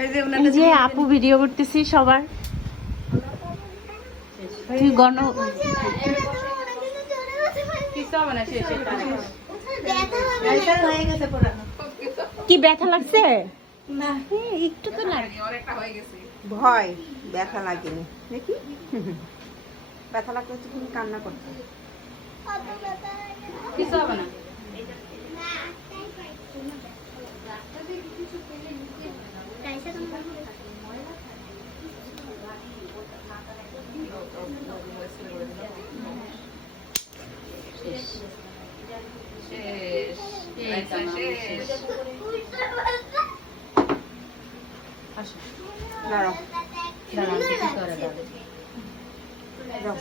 এই যে আপু ভিডিও করতেছি সবার। তুই গণ কি ব্যথা লাগছে? না একটু তো লাগে। ভয়, ব্যথা লাগেনি দেখি। ব্যথা লাগলে তো তুমি কান্না করতে। কিছু হবে না। দাঁড়াও দাঁড়াও, কিছু করে দাও। দাও।